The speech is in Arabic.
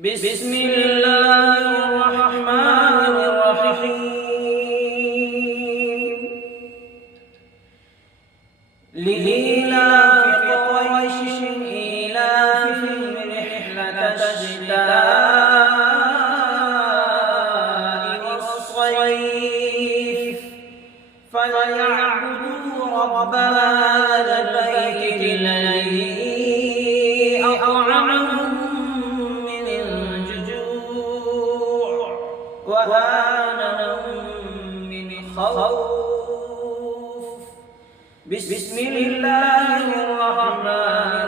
بسم الله الرحمن الرحيم لإيلاف قريش إيلافهم رحلة الشتاء والصيف فليعبدوا رب هذا البيت الذي أطعمهم من جوع وآمنهم من خوف. بسم الله الرحمن